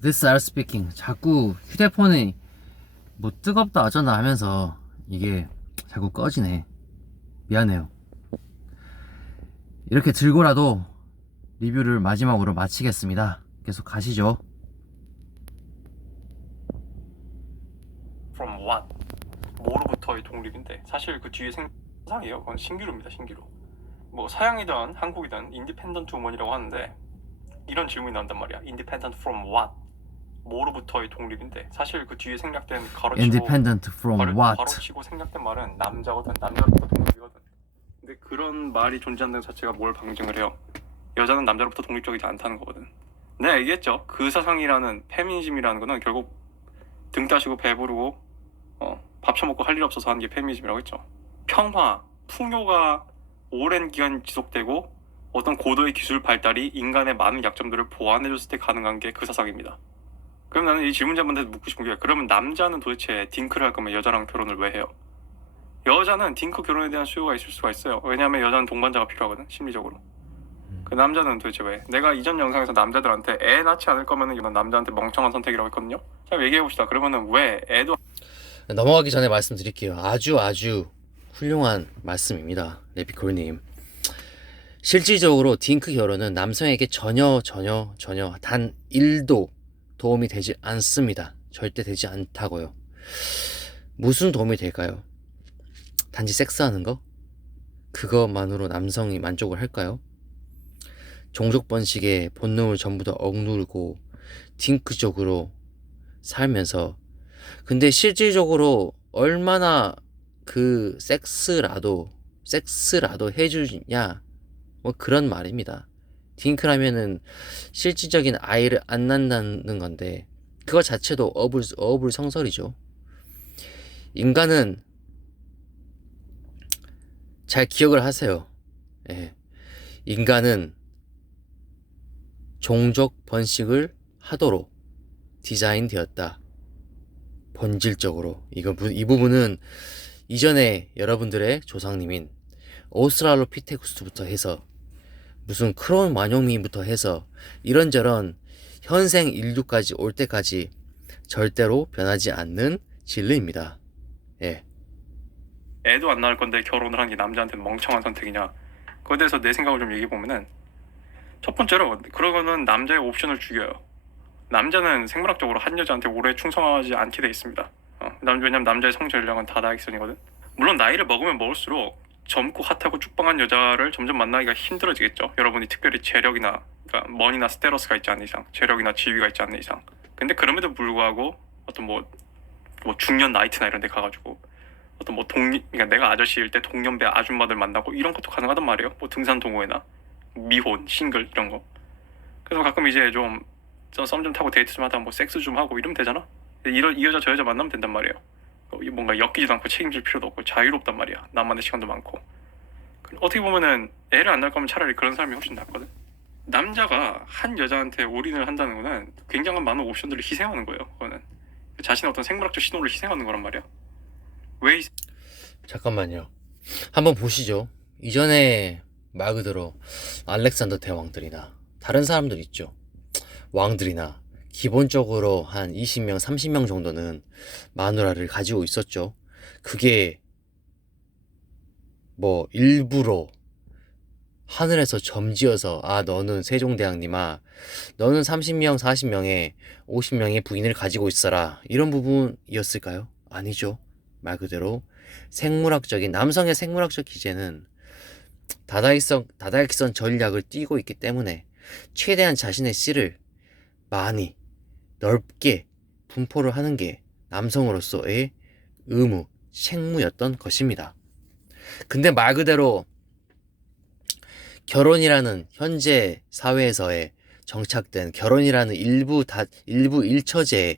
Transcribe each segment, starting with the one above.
This are speaking. 자꾸 휴대폰이 뭐 뜨겁다 어쩐다 하면서 이게 자꾸 꺼지네. 미안해요. 이렇게 들고라도 리뷰를 마지막으로 마치겠습니다. 계속 가시죠. From what? 뭐로부터의 독립인데 사실 그 뒤에 생상이에요. 그건 신기루입니다. 신기루. 뭐 서양이든 한국이든 인디펜던트 우먼이라고 하는데 이런 질문이 나온단 말이야. Independent from what? 뭐로부터의 독립인데 사실 그 뒤에 생략된 가로치고 Independent from what? 가로치고 생략된 말은 남자거든. 남자로부터 독립이거든. 근데 그런 말이 존재한다는 자체가 뭘 방증을 해요? 여자는 남자로부터 독립적이지 않다는 거거든. 내가 얘기했죠. 그 사상이라는 페미니즘이라는 거는 결국 등 따시고 배부르고 밥 처먹고 할 일 없어서 하는 게 페미니즘이라고 했죠. 평화, 풍요가 오랜 기간 지속되고 어떤 고도의 기술 발달이 인간의 많은 약점들을 보완해줬을 때 가능한 게 그 사상입니다. 그럼 나는 이 질문자분한테 묻고 싶은 게 그러면 남자는 도대체 딩크를 할 거면 여자랑 결혼을 왜 해요? 여자는 딩크 결혼에 대한 수요가 있을 수가 있어요. 왜냐하면 여자는 동반자가 필요하거든, 심리적으로. 그 남자는 도대체 왜? 내가 이전 영상에서 남자들한테 애 낳지 않을 거면은 이건 남자한테 멍청한 선택이라고 했거든요. 자, 얘기해봅시다. 그러면은 왜 애도 넘어가기 전에 말씀드릴게요. 아주 훌륭한 말씀입니다. 레피콜님. 실질적으로 딩크 결혼은 남성에게 전혀 단 1도 도움이 되지 않습니다. 절대 되지 않다고요. 무슨 도움이 될까요? 단지 섹스하는 거? 그것만으로 남성이 만족을 할까요? 종족 번식의 본능을 전부 다 억누르고 딩크적으로 살면서 근데 실질적으로 얼마나 그 섹스라도 해주냐 뭐 그런 말입니다. 딩크라면은 실질적인 아이를 안 낳는다는 건데 그거 자체도 어불성설이죠. 인간은 잘 기억을 하세요. 예. 인간은 종족 번식을 하도록 디자인되었다. 본질적으로 이 부분은 이전에 여러분들의 조상님인 오스트랄로피테쿠스부터 해서 무슨 크롬 완용민부터 해서 이런저런 현생 인류까지 올 때까지 절대로 변하지 않는 진리입니다. 예. 애도 안 낳을 건데 결혼을 하는 게 남자한테는 멍청한 선택이냐? 그거에 대해서 내 생각을 좀 얘기해보면은 첫 번째로 그러고는 남자의 옵션을 죽여요. 남자는 생물학적으로 한 여자한테 오래 충성하지 않게 돼 있습니다. 왜냐면 남자의 성전력은 다다익선이거든. 물론 나이를 먹으면 먹을수록 젊고 핫하고 쭉방한 여자를 점점 만나기가 힘들어지겠죠. 여러분이 특별히 재력이나 그러니까 머니나 스테러스가 있지 않는 이상, 재력이나 지위가 있지 않는 이상. 근데 그럼에도 불구하고 어떤 뭐 중년 나이트나 이런 데 가가지고 어떤 그러니까 내가 아저씨일 때 동년배 아줌마들 만나고 이런 것도 가능하단 말이에요. 뭐 등산 동호회나 미혼, 싱글 이런 거. 그래서 가끔 이제 좀 썸 좀 타고 데이트 좀 하다 뭐 섹스 좀 하고 이러면 되잖아. 이 여자 저 여자 만나면 된단 말이에요. 뭔가 엮이지도 않고 책임질 필요도 없고 자유롭단 말이야. 나만의 시간도 많고. 어떻게 보면은 애를 안 낳을 거면 차라리 그런 사람이 훨씬 낫거든. 남자가 한 여자한테 올인을 한다는 거는 굉장한 많은 옵션들을 희생하는 거예요. 그거는 자신의 어떤 생물학적 신호를 희생하는 거란 말이야. 왜 잠깐만요. 한번 보시죠. 이전에 말 그대로 알렉산더 대왕들이나 다른 사람들 있죠. 왕들이나 기본적으로 한 20명, 30명 정도는 마누라를 가지고 있었죠. 그게 뭐 일부러 하늘에서 점지어서 너는 세종대왕님아 너는 30명, 40명에 50명의 부인을 가지고 있어라 이런 부분이었을까요? 아니죠. 말 그대로 남성의 생물학적 기제는 다다익선 전략을 띠고 있기 때문에 최대한 자신의 씨를 많이 넓게 분포를 하는 게 남성으로서의 의무, 책무였던 것입니다. 근데 말 그대로 결혼이라는 현재 사회에서의 정착된 결혼이라는 일부 일처제의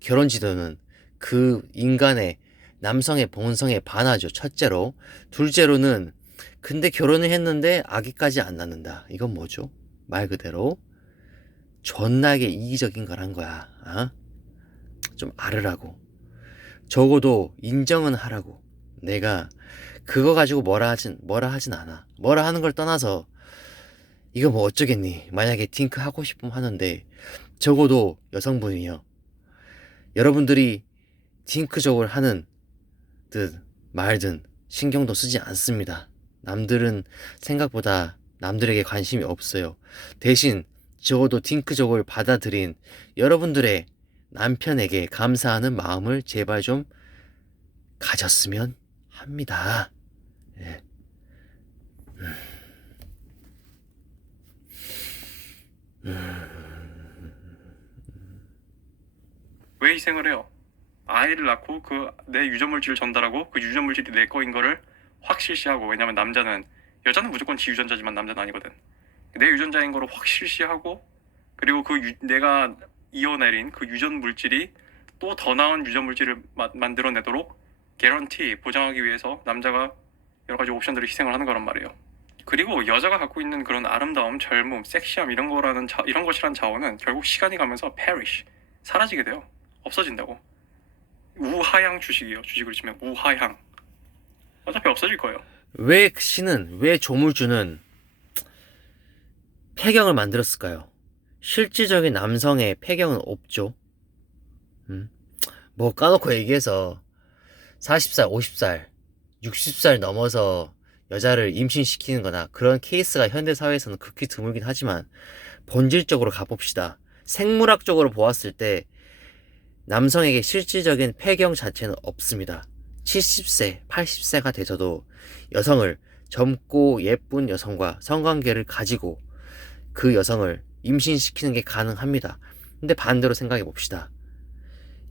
결혼 지도는 그 인간의 남성의 본성에 반하죠. 첫째로. 둘째로는 근데 결혼을 했는데 아기까지 안 낳는다. 이건 뭐죠? 말 그대로 존나게 이기적인 거란 거야. 좀 알으라고. 적어도 인정은 하라고. 내가 그거 가지고 뭐라 하진 않아. 뭐라 하는 걸 떠나서 이거 뭐 어쩌겠니. 만약에 딩크 하고 싶으면 하는데 적어도 여성분이요. 여러분들이 딩크족을 하는 듯 말든 신경도 쓰지 않습니다. 남들은 생각보다 남들에게 관심이 없어요. 대신 적어도 딩크족을 받아들인 여러분들의 남편에게 감사하는 마음을 제발 좀 가졌으면 합니다. 예. 왜 희생을 해요? 아이를 낳고 그 내 유전물질을 전달하고 그 유전물질이 내 거인 거를 확실시하고, 왜냐면 여자는 무조건 지 유전자지만 남자는 아니거든. 내 유전자인 거를 확실시하고, 그리고 내가 이어내린 그 유전물질이 또 더 나은 유전물질을 만들어내도록 개런티 보장하기 위해서 남자가 여러 가지 옵션들을 희생을 하는 거란 말이에요. 그리고 여자가 갖고 있는 그런 아름다움, 젊음, 섹시함 이런 것이란 자원은 결국 시간이 가면서 perish, 사라지게 돼요. 없어진다고. 우하향 주식이에요. 주식으로 치면 우하향. 어차피 없어질 거예요. 왜 신은, 왜 조물주는 폐경을 만들었을까요? 실질적인 남성의 폐경은 없죠. 뭐 까놓고 얘기해서 40살, 50살, 60살 넘어서 여자를 임신시키는 거나 그런 케이스가 현대사회에서는 극히 드물긴 하지만, 본질적으로 가봅시다. 생물학적으로 보았을 때 남성에게 실질적인 폐경 자체는 없습니다. 70세, 80세가 돼서도 여성을, 젊고 예쁜 여성과 성관계를 가지고 그 여성을 임신시키는 게 가능합니다. 근데 반대로 생각해 봅시다.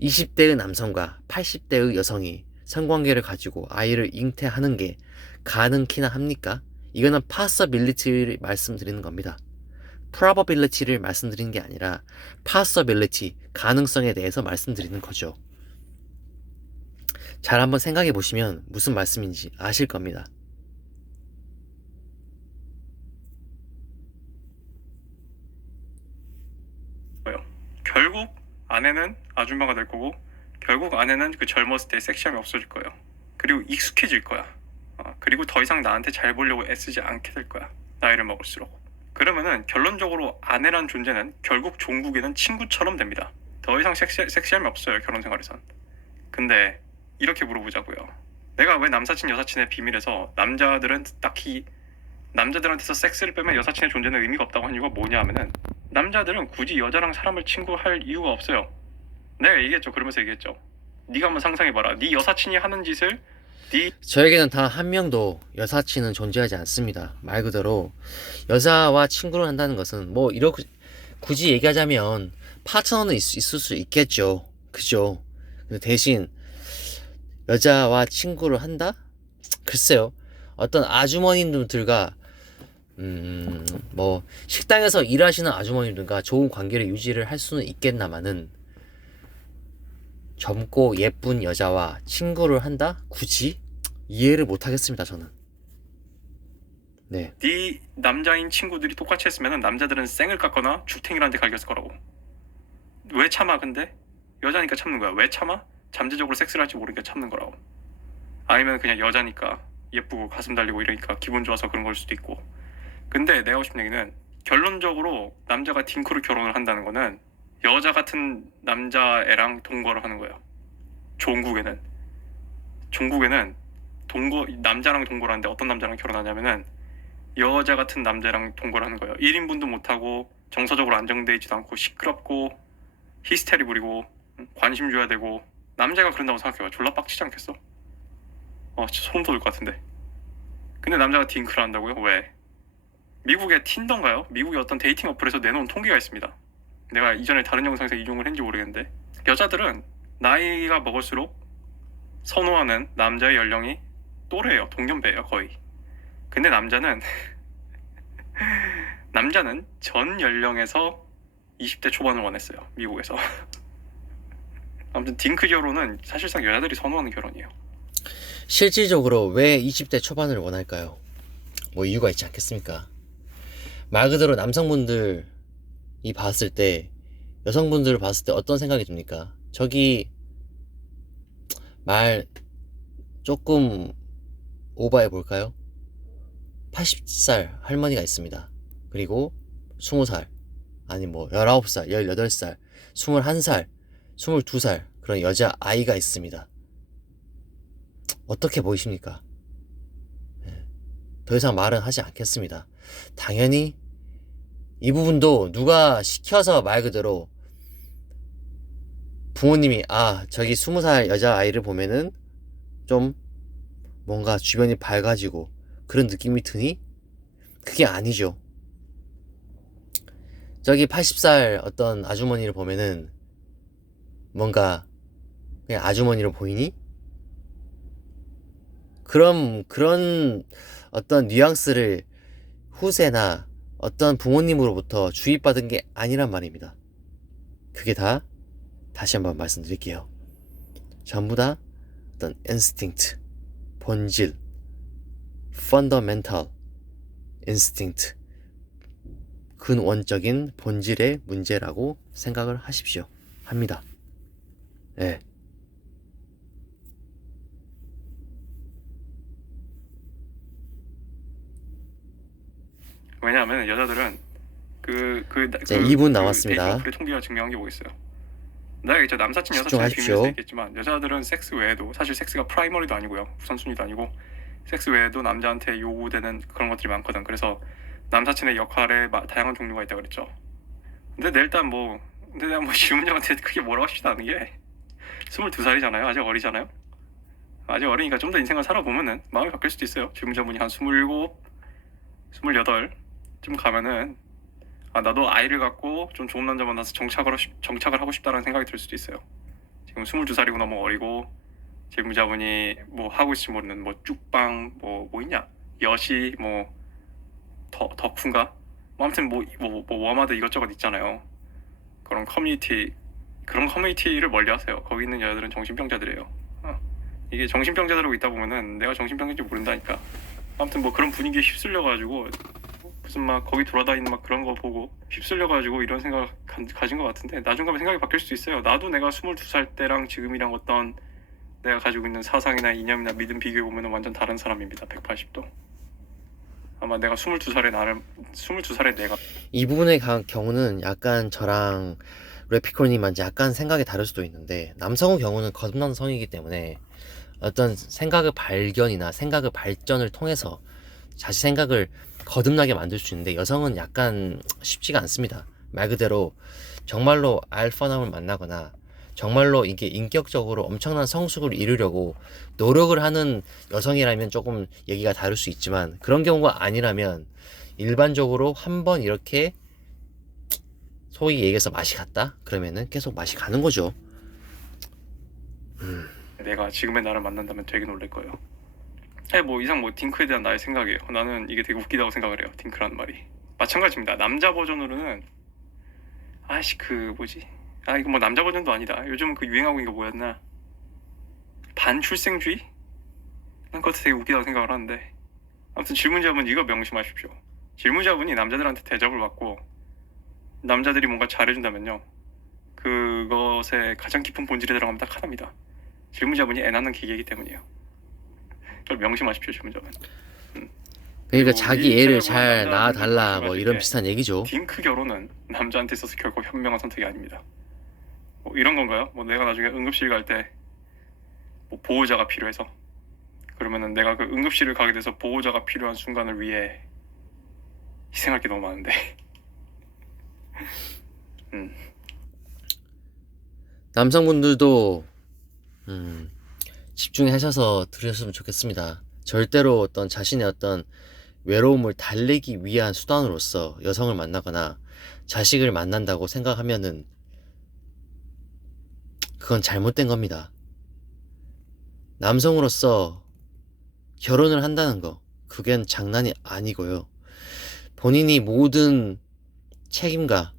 20대의 남성과 80대의 여성이 성관계를 가지고 아이를 잉태하는 게 가능키나 합니까? 이거는 possibility를 말씀드리는 겁니다. probability를 말씀드리는 게 아니라 possibility, 가능성에 대해서 말씀드리는 거죠. 잘 한번 생각해 보시면 무슨 말씀인지 아실 겁니다. 결국 아내는 아줌마가 될 거고, 결국 아내는 그 젊었을 때 섹시함이 없어질 거예요. 그리고 익숙해질 거야. 그리고 더 이상 나한테 잘 보려고 애쓰지 않게 될 거야. 나이를 먹을수록. 그러면은 결론적으로 아내란 존재는 결국 종국에는 친구처럼 됩니다. 더 이상 섹시함이 없어요, 결혼 생활에선. 근데 이렇게 물어보자고요. 내가 왜 남사친 여사친의 비밀에서 남자들은 딱히 남자들한테서 섹스를 빼면 여사친의 존재는 의미가 없다고 한 이유가 뭐냐 하면은, 남자들은 굳이 여자랑 사람을 친구할 이유가 없어요. 내가 얘기했죠. 그러면서 얘기했죠. 네가 한번 상상해봐라. 네 여사친이 하는 짓을 저에게는 단 한 명도 여사친은 존재하지 않습니다. 말 그대로 여자와 친구를 한다는 것은 뭐 이렇게 굳이 얘기하자면 파트너는 있을 수 있겠죠. 그죠? 근데 대신 여자와 친구를 한다? 글쎄요. 어떤 아주머님들과 뭐 식당에서 일하시는 아주머님들과 좋은 관계를 유지를 할 수는 있겠나마는, 젊고 예쁜 여자와 친구를 한다? 굳이? 이해를 못 하겠습니다, 저는. 네. 네 남자인 친구들이 똑같이 했으면 남자들은 쌩을 깎거나 죽탱이라는 데 갈겼을 거라고. 왜 참아 근데? 여자니까 참는 거야. 왜 참아? 잠재적으로 섹스를 할지 모르니까 참는 거라고. 아니면 그냥 여자니까 예쁘고 가슴 달리고 이러니까 기분 좋아서 그런 걸 수도 있고. 근데 내가 하고 싶은 얘기는, 결론적으로 남자가 딩크로 결혼을 한다는 거는 여자 같은 남자애랑 동거를 하는 거예요. 종국에는 남자랑 동거를 하는데 어떤 남자랑 결혼하냐면은 여자 같은 남자랑 동거를 하는 거예요. 1인분도 못하고 정서적으로 안정돼 있지도 않고 시끄럽고 히스테리 부리고 관심 줘야 되고. 남자가 그런다고 생각해봐. 졸라 빡치지 않겠어? 진짜 소름 돋을 것 같은데. 근데 남자가 딩크를 한다고요? 왜? 미국의 틴더인가요? 미국의 어떤 데이팅 어플에서 내놓은 통계가 있습니다. 내가 이전에 다른 영상에서 인용을 했는지 모르겠는데, 여자들은 나이가 먹을수록 선호하는 남자의 연령이 또래예요. 동년배예요, 거의. 근데 남자는 전 연령에서 20대 초반을 원했어요, 미국에서. 아무튼 딩크 결혼은 사실상 여자들이 선호하는 결혼이에요. 실질적으로 왜 20대 초반을 원할까요? 뭐 이유가 있지 않겠습니까? 말 그대로 남성분들이 봤을 때, 여성분들을 봤을 때 어떤 생각이 듭니까? 저기 말 조금 오버해 볼까요? 80살 할머니가 있습니다. 그리고 20살, 아니 뭐 19살, 18살, 21살, 22살 그런 여자 아이가 있습니다. 어떻게 보이십니까? 더 이상 말은 하지 않겠습니다. 당연히 이 부분도 누가 시켜서 말 그대로 부모님이 저기 20살 여자아이를 보면은 좀 뭔가 주변이 밝아지고 그런 느낌이 드니? 그게 아니죠. 저기 80살 어떤 아주머니를 보면은 뭔가 그냥 아주머니로 보이니? 그런 어떤 뉘앙스를 후세나 어떤 부모님으로부터 주입받은 게 아니란 말입니다. 그게 다 다시 한번 말씀드릴게요. 전부 다 어떤 instinct, 본질, fundamental instinct, 근원적인 본질의 문제라고 생각을 하십시오. 합니다. 네. 왜냐하면 여자들은 이제 2분 남았습니다. 데이팅 통계가 증명한 게 뭐 있어요? 내가 이제 남사친 여사친을 집중하십시오. 비밀일 수 있겠지만 여자들은 섹스 외에도 사실 섹스가 프라이머리도 아니고요, 우선순위도 아니고 섹스 외에도 남자한테 요구되는 그런 것들이 많거든. 그래서 남사친의 역할에 다양한 종류가 있다 그랬죠. 근데 내가 뭐 지훈님한테 크게 뭐라고 하시지도 않은 게 22살이잖아요. 아직 어리잖아요. 아직 어리니까 좀 더 인생을 살아보면은 마음이 바뀔 수도 있어요. 질문자분이 한 27, 28쯤 가면은 나도 아이를 갖고 좀 좋은 남자 만나서 정착을 하고 싶다는 생각이 들 수도 있어요. 지금 22살이고 너무 어리고 질문자분이 뭐 하고 있을지 모르는 뭐 쭉방 뭐 있냐, 여시 뭐 덕후인가 뭐 아무튼 뭐 워마드 이것저것 있잖아요. 그런 커뮤니티를 멀리하세요. 거기 있는 여자들은 정신병자들이에요. 이게 정신병자들하고 있다 보면은 내가 정신병자인지 모른다니까. 아무튼 뭐 그런 분위기에 휩쓸려가지고 무슨 막 거기 돌아다니는 막 그런 거 보고 휩쓸려가지고 이런 생각 가진 것 같은데, 나중 가면 생각이 바뀔 수도 있어요. 나도 내가 22살 때랑 지금이랑 어떤 내가 가지고 있는 사상이나 이념이나 믿음 비교해보면 완전 다른 사람입니다. 180도. 아마 내가 22살의 내가 이 부분의 경우는 약간 저랑 레피코님한테 약간 생각이 다를 수도 있는데, 남성의 경우는 거듭난 성이기 때문에 어떤 생각의 발견이나 생각의 발전을 통해서 자기 생각을 거듭나게 만들 수 있는데, 여성은 약간 쉽지가 않습니다. 말 그대로 정말로 알파남을 만나거나 정말로 이게 인격적으로 엄청난 성숙을 이루려고 노력을 하는 여성이라면 조금 얘기가 다를 수 있지만, 그런 경우가 아니라면 일반적으로 한번 이렇게 소위 얘기해서 맛이 갔다? 그러면은 계속 맛이 가는 거죠. 내가 지금의 나를 만난다면 되게 놀랄 거예요. 뭐 이상 뭐 딩크에 대한 나의 생각이에요. 나는 이게 되게 웃기다고 생각을 해요. 딩크라는 말이. 마찬가지입니다. 남자 버전으로는 이거 뭐 남자 버전도 아니다. 요즘 그 유행하고 있는 거 뭐였나? 반출생주의? 난 그것도 되게 웃기다고 생각을 하는데, 아무튼 질문자분 이거 명심하십시오. 질문자분이 남자들한테 대접을 받고 남자들이 뭔가 잘해준다면요, 그것에 가장 깊은 본질이 들어가면 딱 하나입니다. 질문자분이 애 낳는 기계이기 때문이에요. 그걸 명심하십시오, 질문자분. 그러니까 자기 애를 잘 낳아달라 뭐 이런 비슷한 얘기죠. 딩크 결혼은 남자한테 있어서 결코 현명한 선택이 아닙니다. 뭐 이런 건가요? 뭐 내가 나중에 응급실 갈 때 뭐 보호자가 필요해서, 그러면은 내가 그 응급실을 가게 돼서 보호자가 필요한 순간을 위해 희생할 게 너무 많은데. 남성분들도 집중하셔서 들으셨으면 좋겠습니다. 절대로 어떤 자신의 어떤 외로움을 달래기 위한 수단으로서 여성을 만나거나 자식을 만난다고 생각하면은 그건 잘못된 겁니다. 남성으로서 결혼을 한다는 거, 그게 장난이 아니고요. 본인이 모든 책임과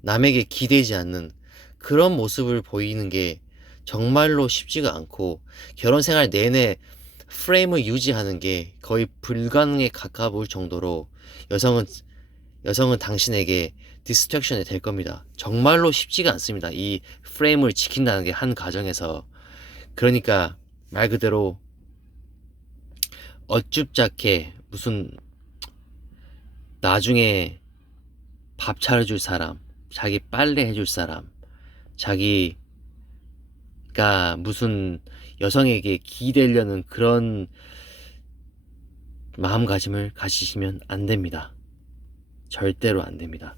남에게 기대지 않는 그런 모습을 보이는 게 정말로 쉽지가 않고, 결혼 생활 내내 프레임을 유지하는 게 거의 불가능에 가까울 정도로 여성은 당신에게 디스트랙션이 될 겁니다. 정말로 쉽지가 않습니다. 이 프레임을 지킨다는 게 한 가정에서. 그러니까 말 그대로 어줍잖게 무슨 나중에 밥 차려줄 사람, 자기 빨래 해줄 사람, 자기가 무슨 여성에게 기대려는 그런 마음가짐을 가지시면 안 됩니다. 절대로 안 됩니다.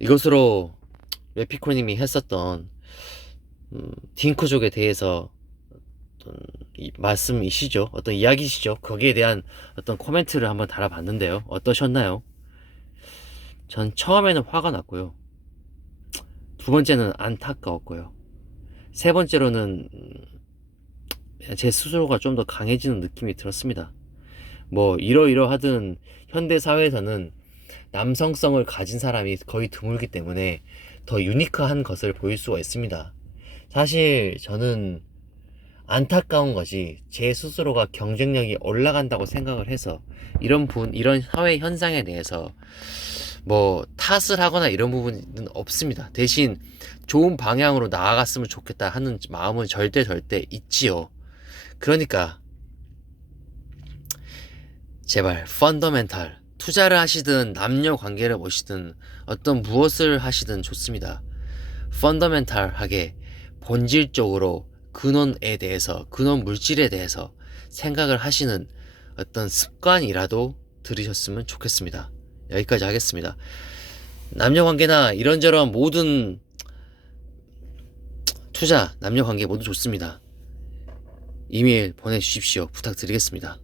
이것으로 웨피코님이 했었던 딩크족에 대해서 어떤 말씀이시죠? 어떤 이야기시죠? 거기에 대한 어떤 코멘트를 한번 달아봤는데요. 어떠셨나요? 전 처음에는 화가 났고요. 두 번째는 안타까웠고요. 세 번째로는 제 스스로가 좀 더 강해지는 느낌이 들었습니다. 뭐 이러이러하든 현대 사회에서는 남성성을 가진 사람이 거의 드물기 때문에 더 유니크한 것을 보일 수가 있습니다. 사실 저는 안타까운 것이 제 스스로가 경쟁력이 올라간다고 생각을 해서 이런 사회 현상에 대해서 뭐 탓을 하거나 이런 부분은 없습니다. 대신 좋은 방향으로 나아갔으면 좋겠다 하는 마음은 절대 있지요. 그러니까 제발 펀더멘탈 투자를 하시든 남녀 관계를 보시든 어떤 무엇을 하시든 좋습니다. 펀더멘탈하게 본질적으로 근원에 대해서 근원 물질에 대해서 생각을 하시는 어떤 습관이라도 들으셨으면 좋겠습니다. 여기까지 하겠습니다. 남녀 관계나 이런저런 모든 투자 남녀 관계 모두 좋습니다. 이메일 보내주십시오. 부탁드리겠습니다.